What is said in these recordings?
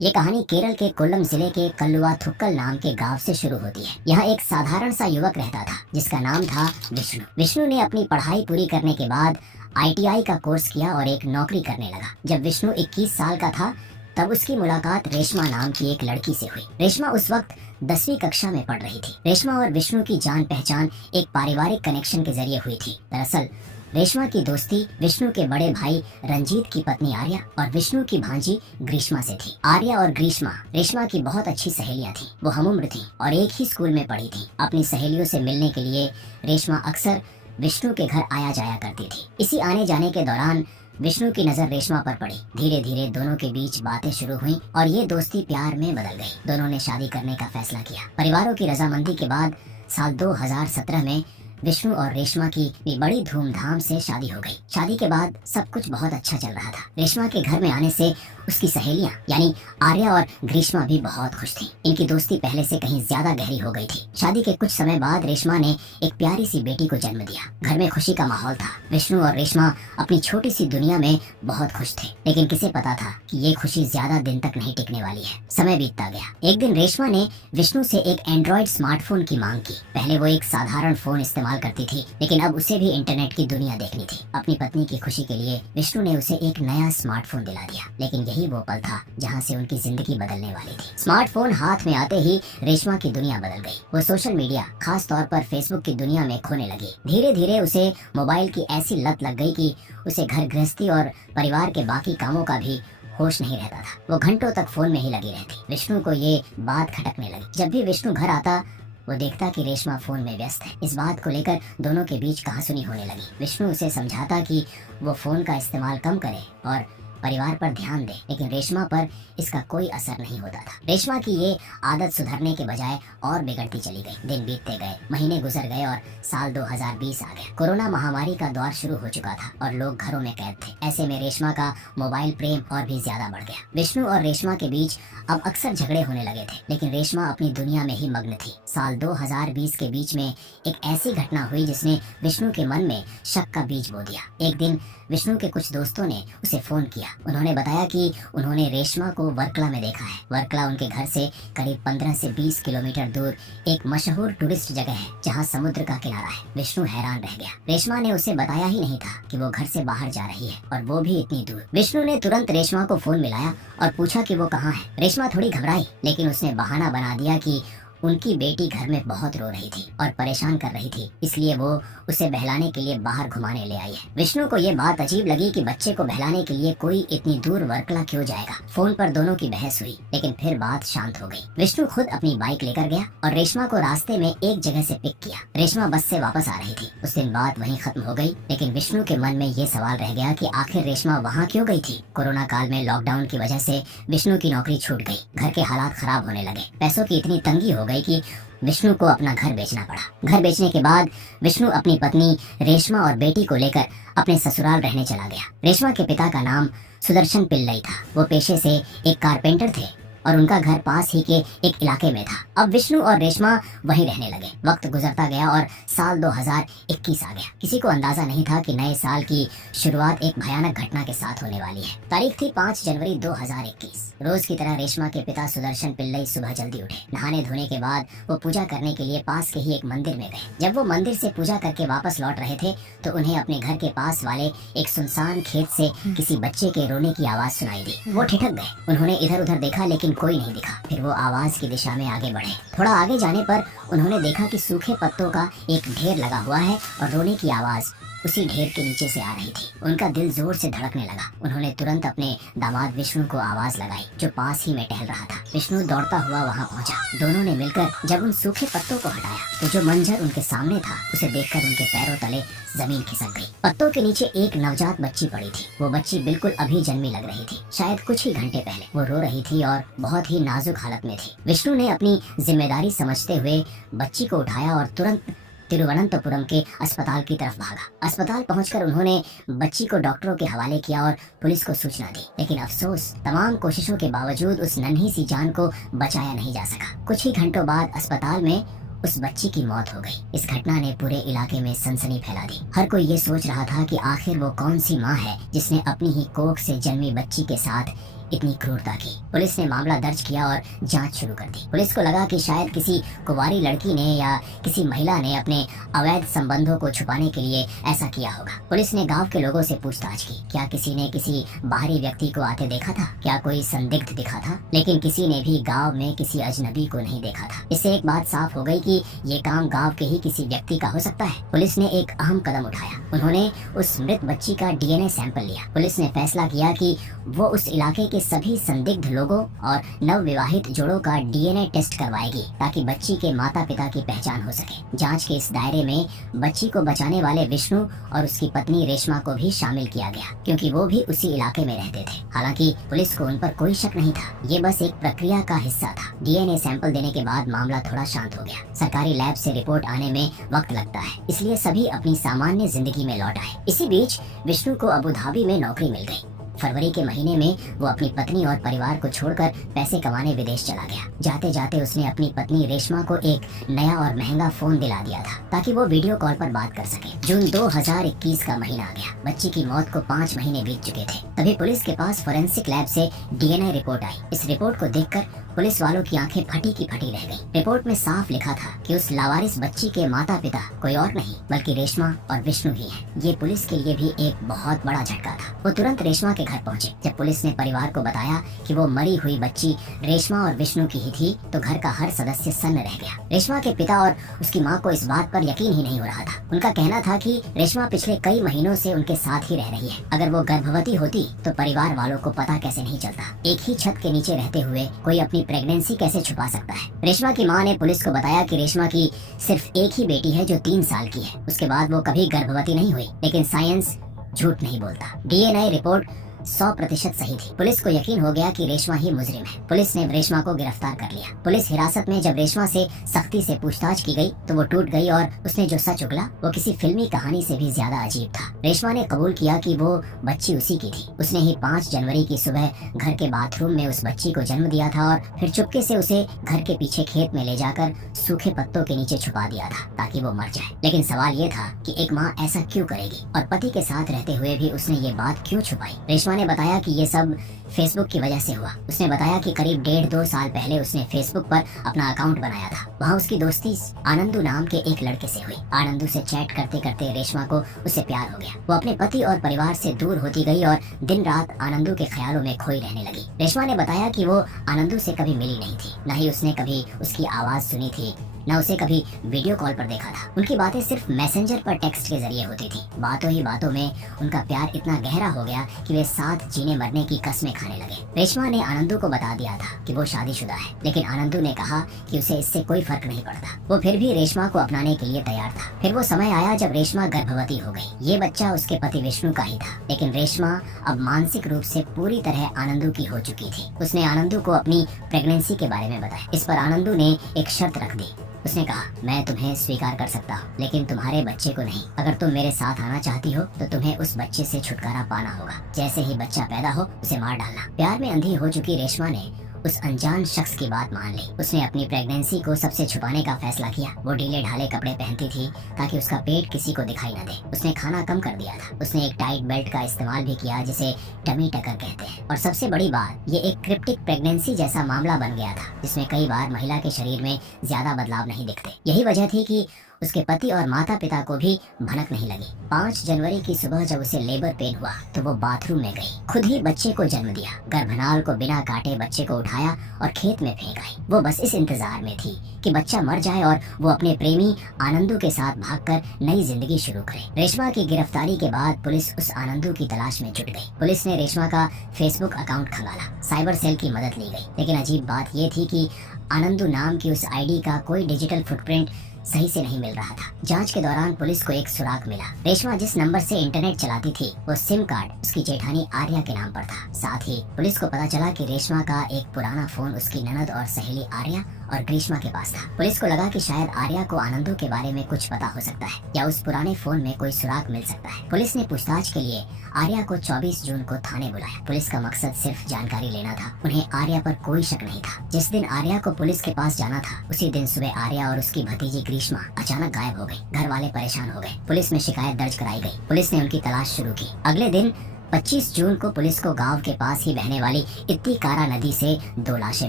ये कहानी केरल के कोल्लम जिले के कल्लुवाथुक्कल नाम के गांव से शुरू होती है। यहाँ एक साधारण सा युवक रहता था जिसका नाम था विष्णु। विष्णु ने अपनी पढ़ाई पूरी करने के बाद आईटीआई का कोर्स किया और एक नौकरी करने लगा। जब विष्णु 21 साल का था तब उसकी मुलाकात रेशमा नाम की एक लड़की से हुई। रेशमा उस वक्त 10वीं कक्षा में पढ़ रही थी। रेशमा और विष्णु की जान पहचान एक पारिवारिक कनेक्शन के जरिए हुई थी। दरअसल रेशमा की दोस्ती विष्णु के बड़े भाई रंजीत की पत्नी आर्या और विष्णु की भांजी ग्रीष्मा से थी। आर्या और ग्रीष्मा रेशमा की बहुत अच्छी सहेलियां थीं। वो हमउम्र थीं और एक ही स्कूल में पढ़ी थीं। अपनी सहेलियों से मिलने के लिए रेशमा अक्सर विष्णु के घर आया जाया करती थी। इसी आने जाने के दौरान विष्णु की नजर रेशमा पर पड़ी। धीरे धीरे दोनों के बीच बातें शुरू हुई और ये दोस्ती प्यार में बदल गई। दोनों ने शादी करने का फैसला किया। परिवारों की रजामंदी के बाद साल 2017 में विष्णु और रेशमा की भी बड़ी धूमधाम से शादी हो गई। शादी के बाद सब कुछ बहुत अच्छा चल रहा था। रेशमा के घर में आने से उसकी सहेलियां यानी आर्या और ग्रीष्मा भी बहुत खुश थीं। इनकी दोस्ती पहले से कहीं ज्यादा गहरी हो गई थी। शादी के कुछ समय बाद रेशमा ने एक प्यारी सी बेटी को जन्म दिया। घर में खुशी का माहौल था। विष्णु और रेशमा अपनी छोटी सी दुनिया में बहुत खुश थे, लेकिन किसे पता था कि ये खुशी ज्यादा दिन तक नहीं टिकने वाली है। समय बीतता गया। एक दिन रेशमा ने विष्णु से एक एंड्रॉइड स्मार्टफोन की मांग की। पहले वो एक साधारण फोन इस्तेमाल करती थी, लेकिन अब उसे भी इंटरनेट की दुनिया देखनी थी। अपनी पत्नी की खुशी के लिए विष्णु ने उसे एक नया स्मार्टफोन दिला दिया, लेकिन यही वो पल था जहां से उनकी जिंदगी बदलने वाली थी। स्मार्टफोन हाथ में आते ही रेशमा की दुनिया बदल गई। वो सोशल मीडिया, खास तौर पर फेसबुक की दुनिया में खोने लगी। धीरे धीरे उसे मोबाइल की ऐसी लत लग गई कि उसे घर गृहस्थी और परिवार के बाकी कामों का भी होश नहीं रहता था। वो घंटों तक फोन में ही लगी रहती। विष्णु को ये बात खटकने लगी। जब भी विष्णु घर आता वो देखता कि रेशमा फोन में व्यस्त है। इस बात को लेकर दोनों के बीच कहासुनी होने लगी। विष्णु उसे समझाता कि वो फोन का इस्तेमाल कम करे और परिवार पर ध्यान दे, लेकिन रेशमा पर इसका कोई असर नहीं होता था। रेशमा की ये आदत सुधरने के बजाय और बिगड़ती चली गई। दिन बीतते गए, महीने गुजर गए और साल 2020 आ गया। कोरोना महामारी का दौर शुरू हो चुका था और लोग घरों में कैद थे। ऐसे में रेशमा का मोबाइल प्रेम और भी ज्यादा बढ़ गया। विष्णु और रेशमा के बीच अब अक्सर झगड़े होने लगे थे, लेकिन रेशमा अपनी दुनिया में ही मग्न थी। साल 2020 के बीच में एक ऐसी घटना हुई जिसने विष्णु के मन में शक का बीज बो दिया। एक दिन विष्णु के कुछ दोस्तों ने उसे फोन किया। उन्होंने बताया कि उन्होंने रेशमा को वर्कला में देखा है। वर्कला उनके घर से करीब 15 से 20 किलोमीटर दूर एक मशहूर टूरिस्ट जगह है जहां समुद्र का किनारा है। विष्णु हैरान रह गया। रेशमा ने उसे बताया ही नहीं था कि वो घर से बाहर जा रही है, और वो भी इतनी दूर। विष्णु ने तुरंत रेशमा को फोन मिलाया और पूछा कि वो कहाँ है। रेशमा थोड़ी घबराई, लेकिन उसने बहाना बना दिया कि उनकी बेटी घर में बहुत रो रही थी और परेशान कर रही थी, इसलिए वो उसे बहलाने के लिए बाहर घुमाने ले आई है। विष्णु को ये बात अजीब लगी कि बच्चे को बहलाने के लिए कोई इतनी दूर वर्कला क्यों जाएगा। फोन पर दोनों की बहस हुई, लेकिन फिर बात शांत हो गई। विष्णु खुद अपनी बाइक लेकर गया और रेशमा को रास्ते में एक जगह से पिक किया। रेशमा बस से वापस आ रही थी। उस दिन बात वहीं खत्म हो गई, लेकिन विष्णु के मन में ये सवाल रह गया कि आखिर रेशमा वहाँ क्यों गई थी। कोरोना काल में लॉकडाउन की वजह से विष्णु की नौकरी छूट गई। घर के हालात खराब होने लगे। पैसों की इतनी तंगी हो गई कि विष्णु को अपना घर बेचना पड़ा। घर बेचने के बाद विष्णु अपनी पत्नी रेशमा और बेटी को लेकर अपने ससुराल रहने चला गया। रेशमा के पिता का नाम सुदर्शन पिल्लई था। वो पेशे से एक कारपेंटर थे और उनका घर पास ही के एक इलाके में था। अब विष्णु और रेशमा वहीं रहने लगे। वक्त गुजरता गया और साल 2021 आ गया। किसी को अंदाजा नहीं था कि नए साल की शुरुआत एक भयानक घटना के साथ होने वाली है। तारीख थी 5 जनवरी 2021। रोज की तरह रेशमा के पिता सुदर्शन पिल्लई सुबह जल्दी उठे। नहाने धोने के बाद वो पूजा करने के लिए पास के ही एक मंदिर में गए। जब वो मंदिर से पूजा करके वापस लौट रहे थे तो उन्हें अपने घर के पास वाले एक सुनसान खेत से किसी बच्चे के रोने की आवाज सुनाई दी। वो ठिठक गए। उन्होंने इधर उधर देखा, लेकिन कोई नहीं दिखा। फिर वो आवाज की दिशा में आगे बढ़े। थोड़ा आगे जाने पर उन्होंने देखा कि सूखे पत्तों का एक ढेर लगा हुआ है और रोने की आवाज उसी ढेर के नीचे से आ रही थी। उनका दिल जोर से धड़कने लगा। उन्होंने तुरंत अपने दामाद विष्णु को आवाज लगाई, जो पास ही में टहल रहा था। विष्णु दौड़ता हुआ वहां पहुंचा। दोनों ने मिलकर जब उन सूखे पत्तों को हटाया तो जो मंजर उनके सामने था उसे देखकर उनके पैरों तले जमीन खिसक गई। पत्तों के नीचे एक नवजात बच्ची पड़ी थी। वो बच्ची बिल्कुल अभी जन्मी लग रही थी। शायद कुछ ही घंटे पहले वो रो रही थी और बहुत ही नाजुक हालत में थी। विष्णु ने अपनी जिम्मेदारी समझते हुए बच्ची को उठाया और तुरंत तिरुवनंतपुरम के अस्पताल की तरफ भागा। अस्पताल पहुंचकर उन्होंने बच्ची को डॉक्टरों के हवाले किया और पुलिस को सूचना दी, लेकिन अफसोस तमाम कोशिशों के बावजूद उस नन्ही सी जान को बचाया नहीं जा सका। कुछ ही घंटों बाद अस्पताल में उस बच्ची की मौत हो गई। इस घटना ने पूरे इलाके में सनसनी फैला दी। हर कोई ये सोच रहा था कि आखिर वो कौन सी माँ है जिसने अपनी ही कोख से जन्मी बच्ची के साथ इतनी क्रूरता की। पुलिस ने मामला दर्ज किया और जांच शुरू कर दी। पुलिस को लगा कि शायद किसी कुंवारी लड़की ने या किसी महिला ने अपने अवैध संबंधों को छुपाने के लिए ऐसा किया होगा। पुलिस ने गांव के लोगों से पूछताछ की। क्या किसी ने किसी बाहरी व्यक्ति को आते देखा था? क्या कोई संदिग्ध दिखा था? लेकिन किसी ने भी गांव में किसी अजनबी को नहीं देखा था। इससे एक बात साफ हो गई कि ये काम गांव के ही किसी व्यक्ति का हो सकता है। पुलिस ने एक अहम कदम उठाया। उन्होंने उस मृत बच्ची का डीएनए सैंपल लिया। पुलिस ने फैसला किया कि वो उस इलाके के सभी संदिग्ध लोगों और नवविवाहित जोड़ों का डीएनए टेस्ट करवाएगी ताकि बच्ची के माता पिता की पहचान हो सके। जांच के इस दायरे में बच्ची को बचाने वाले विष्णु और उसकी पत्नी रेशमा को भी शामिल किया गया, क्योंकि वो भी उसी इलाके में रहते थे। हालांकि पुलिस को उन पर कोई शक नहीं था। ये बस एक प्रक्रिया का हिस्सा था। डीएनए सैंपल देने के बाद मामला थोड़ा शांत हो गया। सरकारी लैब से रिपोर्ट आने में वक्त लगता है, इसलिए सभी अपनी सामान्य जिंदगी में लौट आए। इसी बीच विष्णु को अबू धाबी में नौकरी मिल गई। फरवरी के महीने में वो अपनी पत्नी और परिवार को छोड़कर पैसे कमाने विदेश चला गया। जाते जाते उसने अपनी पत्नी रेशमा को एक नया और महंगा फोन दिला दिया था ताकि वो वीडियो कॉल पर बात कर सके। जून 2021 का महीना आ गया। बच्ची की मौत को 5 महीने बीत चुके थे। तभी पुलिस के पास फोरेंसिक लैब से डीएनए रिपोर्ट आई। इस रिपोर्ट को देखकर पुलिस वालों की आंखें फटी की फटी रह गईं। रिपोर्ट में साफ लिखा था कि उस लावारिस बच्ची के माता पिता कोई और नहीं बल्कि रेशमा और विष्णु ही हैं। ये पुलिस के लिए भी एक बहुत बड़ा झटका था। वो तुरंत रेशमा के घर पहुंचे। जब पुलिस ने परिवार को बताया कि वो मरी हुई बच्ची रेशमा और विष्णु की ही थी, तो घर का हर सदस्य सन्न रह गया। रेशमा के पिता और उसकी माँ को इस बात पर यकीन ही नहीं हो रहा था। उनका कहना था कि रेशमा पिछले कई महीनों से उनके साथ ही रह रही है। अगर वो गर्भवती होती तो परिवार वालों को पता कैसे नहीं चलता। एक ही छत के नीचे रहते हुए कोई अपनी प्रेगनेंसी कैसे छुपा सकता है। रेशमा की माँ ने पुलिस को बताया कि रेशमा की सिर्फ एक ही बेटी है जो 3 साल की है। उसके बाद वो कभी गर्भवती नहीं हुई। लेकिन साइंस झूठ नहीं बोलता। डीएनए रिपोर्ट 100% सही थी। पुलिस को यकीन हो गया कि रेशमा ही मुजरिम है। पुलिस ने रेशमा को गिरफ्तार कर लिया। पुलिस हिरासत में जब रेशमा से सख्ती से पूछताछ की गई तो वो टूट गई और उसने जो सच उगला वो किसी फिल्मी कहानी से भी ज्यादा अजीब था। रेशमा ने कबूल किया कि वो बच्ची उसी की थी। उसने ही 5 जनवरी की सुबह घर के बाथरूम में उस बच्ची को जन्म दिया था और फिर चुपके से उसे घर के पीछे खेत में ले जाकर सूखे पत्तों के नीचे छुपा दिया था ताकि वो मर जाए। लेकिन सवाल ये था कि एक माँ ऐसा क्यों करेगी और पति के साथ रहते हुए भी उसने ये बात क्यों छुपाई। रेशमा ने बताया कि ये सब फेसबुक की वजह से हुआ। उसने बताया कि करीब 1.5-2 साल पहले उसने फेसबुक पर अपना अकाउंट बनाया था। वहाँ उसकी दोस्ती आनंदू नाम के एक लड़के से हुई। आनंदू से चैट करते करते रेशमा को उससे प्यार हो गया। वो अपने पति और परिवार से दूर होती गई और दिन रात आनंदू के ख्यालों में खोई रहने लगी। रेशमा ने बताया कि वो आनंदू से कभी मिली नहीं थी, न ही उसने कभी उसकी आवाज सुनी थी, न उसे कभी वीडियो कॉल पर देखा था। उनकी बातें सिर्फ मैसेंजर पर टेक्स्ट के जरिए होती थी। बातों ही बातों में उनका प्यार इतना गहरा हो गया कि वे साथ जीने मरने की कस्में खाने लगे। रेशमा ने आनंदू को बता दिया था कि वो शादीशुदा है, लेकिन आनंदू ने कहा कि उसे इससे कोई फर्क नहीं पड़ता। वो फिर भी रेशमा को अपनाने के लिए तैयार था। फिर वो समय आया जब रेशमा गर्भवती हो गई। ये बच्चा उसके पति विष्णु का ही था, लेकिन रेशमा अब मानसिक रूप से पूरी तरह आनंदू की हो चुकी थी। उसने आनंदू को अपनी प्रेगनेंसी के बारे में बताया। इस पर आनंदू ने एक शर्त रख दी। उसने कहा, मैं तुम्हें स्वीकार कर सकता हूँ, लेकिन तुम्हारे बच्चे को नहीं। अगर तुम मेरे साथ आना चाहती हो तो तुम्हें उस बच्चे से छुटकारा पाना होगा। जैसे ही बच्चा पैदा हो उसे मार डालना। प्यार में अंधी हो चुकी रेशमा ने उस अनजान शख्स की बात मान ली। उसने अपनी प्रेगनेंसी को सबसे छुपाने का फैसला किया। वो ढीले ढाले कपड़े पहनती थी ताकि उसका पेट किसी को दिखाई न दे। उसने खाना कम कर दिया था। उसने एक टाइट बेल्ट का इस्तेमाल भी किया जिसे टमी टकर कहते हैं। और सबसे बड़ी बात, ये एक क्रिप्टिक प्रेगनेंसी जैसा मामला बन गया था जिसमें कई बार महिला के शरीर में ज्यादा बदलाव नहीं दिखते। यही वजह थी कि उसके पति और माता पिता को भी भनक नहीं लगी। 5 जनवरी की सुबह जब उसे लेबर पेन हुआ तो वो बाथरूम में गई। खुद ही बच्चे को जन्म दिया। गर्भनाल को बिना काटे बच्चे को उठाया और खेत में फेंक आई। वो बस इस इंतजार में थी कि बच्चा मर जाए और वो अपने प्रेमी आनंदू के साथ भागकर नई जिंदगी शुरू करे। रेशमा की गिरफ्तारी के बाद पुलिस उस आनंदू की तलाश में जुट गई। पुलिस ने रेशमा का फेसबुक अकाउंट खंगाला। साइबर सेल की मदद ली गई। लेकिन अजीब बात ये थी कि आनंदू नाम की उस आईडी का कोई डिजिटल फुटप्रिंट सही से नहीं मिल रहा था। जांच के दौरान पुलिस को एक सुराग मिला। रेशमा जिस नंबर से इंटरनेट चलाती थी वो सिम कार्ड उसकी जेठानी आर्या के नाम पर था। साथ ही पुलिस को पता चला कि रेशमा का एक पुराना फोन उसकी ननद और सहेली आर्या और ग्रीष्मा के पास था। पुलिस को लगा कि शायद आर्या को आनंदू के बारे में कुछ पता हो सकता है या उस पुराने फोन में कोई सुराग मिल सकता है। पुलिस ने पूछताछ के लिए आर्या को 24 जून को थाने बुलाया। पुलिस का मकसद सिर्फ जानकारी लेना था। उन्हें आर्या पर कोई शक नहीं था। जिस दिन आर्या को पुलिस के पास जाना था उसी दिन सुबह आर्या और उसकी भतीजी ग्रीष्मा अचानक गायब हो गई। घर वाले परेशान हो गए। पुलिस में शिकायत दर्ज कराई गई। पुलिस ने उनकी तलाश शुरू की। अगले दिन 25 जून को पुलिस को गांव के पास ही बहने वाली इत्तिकारा नदी से 2 लाशें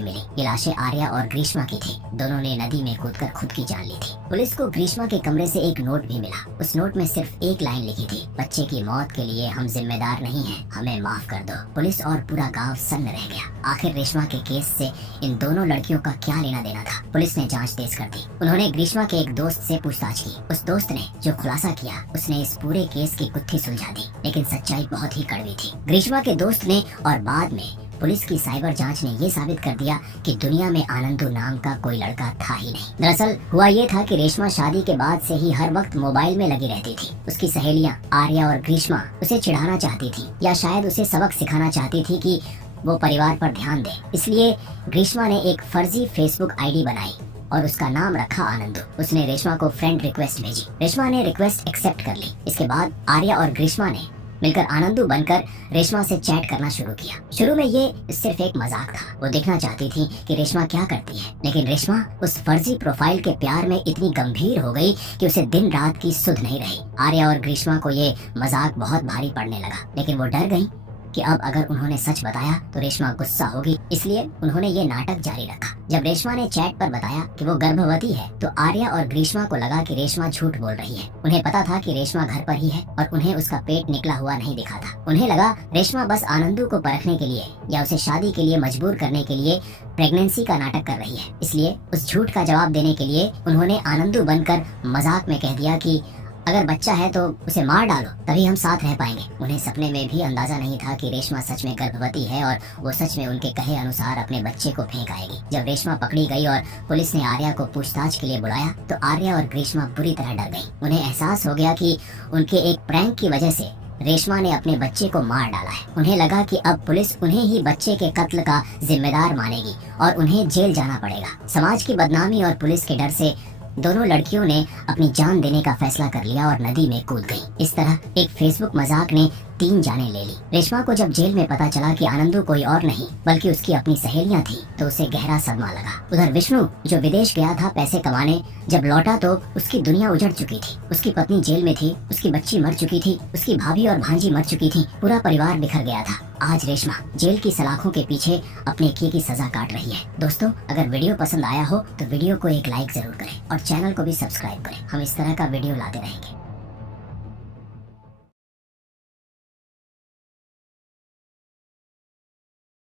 मिली। ये लाशें आर्या और ग्रीष्मा की थी। दोनों ने नदी में कूदकर खुद की जान ली थी। पुलिस को ग्रीष्मा के कमरे से एक नोट भी मिला। उस नोट में सिर्फ एक लाइन लिखी थी, बच्चे की मौत के लिए हम जिम्मेदार नहीं हैं, हमें माफ कर दो। पुलिस और पूरा गाँव सन्न रह गया। आखिर रेशमा के केस से इन दोनों लड़कियों का क्या लेना देना था? पुलिस ने जांच तेज कर दी। उन्होंने ग्रीष्मा के एक दोस्त से पूछताछ की। उस दोस्त ने जो खुलासा किया, उसने इस पूरे केस की गुत्थी सुलझा दी, लेकिन सच्चाई बहुत ही कड़वी थी। ग्रीष्मा के दोस्त ने और बाद में पुलिस की साइबर जांच ने ये साबित कर दिया कि दुनिया में आनंदू नाम का कोई लड़का था ही नहीं। दरअसल हुआ ये था कि रेशमा शादी के बाद से ही हर वक्त मोबाइल में लगी रहती थी। उसकी सहेलियां आर्या और ग्रीष्मा उसे चिढ़ाना चाहती थी या शायद उसे सबक सिखाना चाहती थी कि वो परिवार पर ध्यान दे। इसलिए ग्रीष्मा ने एक फर्जी फेसबुक आईडी बनाई और उसका नाम रखा आनंदू। उसने रेशमा को फ्रेंड रिक्वेस्ट भेजी। रेशमा ने रिक्वेस्ट एक्सेप्ट कर ली। इसके बाद आर्या और ग्रीष्मा ने मिलकर आनंदू बनकर रेशमा से चैट करना शुरू किया। शुरू में ये सिर्फ एक मजाक था। वो देखना चाहती थी कि रेशमा क्या करती है, लेकिन रेशमा उस फर्जी प्रोफाइल के प्यार में इतनी गंभीर हो गई कि उसे दिन रात की सुध नहीं रही। आर्या और ग्रीष्मा को ये मजाक बहुत भारी पड़ने लगा, लेकिन वो डर गई कि अब अगर उन्होंने सच बताया तो रेशमा गुस्सा होगी, इसलिए उन्होंने ये नाटक जारी रखा। जब रेशमा ने चैट पर बताया कि वो गर्भवती है तो आर्या और ग्रीष्मा को लगा कि रेशमा झूठ बोल रही है। उन्हें पता था कि रेशमा घर पर ही है और उन्हें उसका पेट निकला हुआ नहीं दिखा था। उन्हें लगा रेशमा बस आनंदू को परखने के लिए या उसे शादी के लिए मजबूर करने के लिए प्रेगनेंसी का नाटक कर रही है। इसलिए उस झूठ का जवाब देने के लिए उन्होंने आनंदू बनकर मजाक में कह दिया कि अगर बच्चा है तो उसे मार डालो, तभी हम साथ रह पाएंगे। उन्हें सपने में भी अंदाजा नहीं था कि रेशमा सच में गर्भवती है और वो सच में उनके कहे अनुसार अपने बच्चे को फेंक आएगी। जब रेशमा पकड़ी गई और पुलिस ने आर्या को पूछताछ के लिए बुलाया तो आर्या और ग्रीष्मा बुरी तरह डर गई। उन्हें एहसास हो गया कि उनके एक प्रैंक की वजह से रेशमा ने अपने बच्चे को मार डाला है। उन्हें लगा कि अब पुलिस उन्हें ही बच्चे के कत्ल का जिम्मेदार मानेगी और उन्हें जेल जाना पड़ेगा। समाज की बदनामी और पुलिस के डर से दोनों लड़कियों ने अपनी जान देने का फैसला कर लिया और नदी में कूद गई। इस तरह एक फेसबुक मजाक ने 3 जानें ले ली। रेशमा को जब जेल में पता चला कि आनंदू कोई और नहीं बल्कि उसकी अपनी सहेलियां थी तो उसे गहरा सदमा लगा। उधर विष्णु जो विदेश गया था पैसे कमाने, जब लौटा तो उसकी दुनिया उजड़ चुकी थी। उसकी पत्नी जेल में थी, उसकी बच्ची मर चुकी थी, उसकी भाभी और भांजी मर चुकी थी, पूरा परिवार बिखर गया था। आज रेशमा जेल की सलाखों के पीछे अपने किए की सजा काट रही है। दोस्तों, अगर वीडियो पसंद आया हो तो वीडियो को एक लाइक जरूर करें और चैनल को भी सब्सक्राइब करें। हम इस तरह का वीडियो लाते रहेंगे।